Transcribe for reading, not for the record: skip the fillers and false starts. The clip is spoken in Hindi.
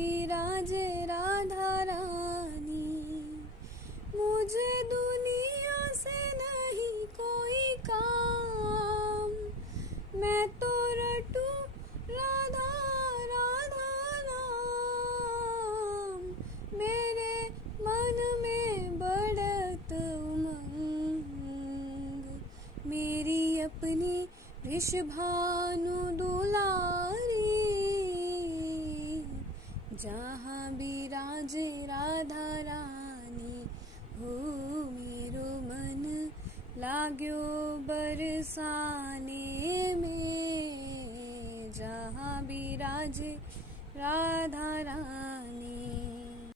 विराजे राधा रानी। मुझे दुनिया से नहीं कोई काम, मैं तो रटू राधा राधा नाम। मेरे मन में बढ़त उमंग, मेरी अपनी विषभानु दुलारी। जहाँ विराजे राधा रानी, हो मेरो मन लाग्यो बरसाने में। जहाँ विराजे राधा रानी।